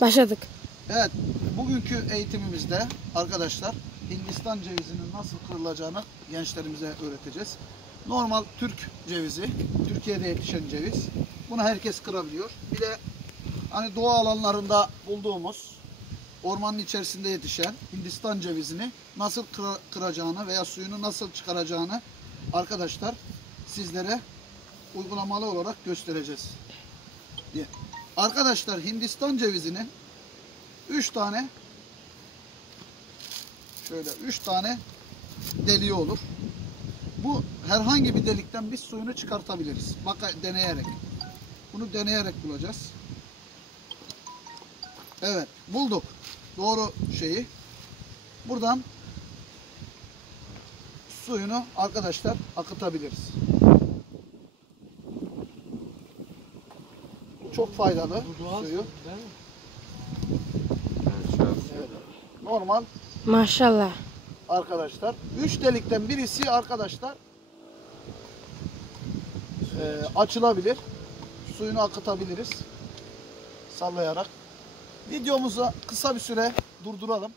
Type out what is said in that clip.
Başladık. Evet, bugünkü eğitimimizde arkadaşlar Hindistan cevizinin nasıl kırılacağını gençlerimize öğreteceğiz. Normal Türk cevizi, Türkiye'de yetişen ceviz. Bunu herkes kırabiliyor. Bir de hani doğa alanlarında bulduğumuz, ormanın içerisinde yetişen Hindistan cevizini nasıl kıracağını veya suyunu nasıl çıkaracağını arkadaşlar sizlere uygulamalı olarak göstereceğiz. Arkadaşlar Hindistan cevizinin 3 tane deliği olur. Bu herhangi bir delikten biz suyunu çıkartabiliriz. Bak, deneyerek. Bunu deneyerek bulacağız. Evet, bulduk. Doğru şeyi. Buradan suyunu arkadaşlar akıtabiliriz. Çok faydalı suyu. Evet. Normal Maşallah. arkadaşlar. 3 delikten birisi arkadaşlar açılabilir. Suyunu akıtabiliriz. Sallayarak. Videomuzu kısa bir süre durduralım.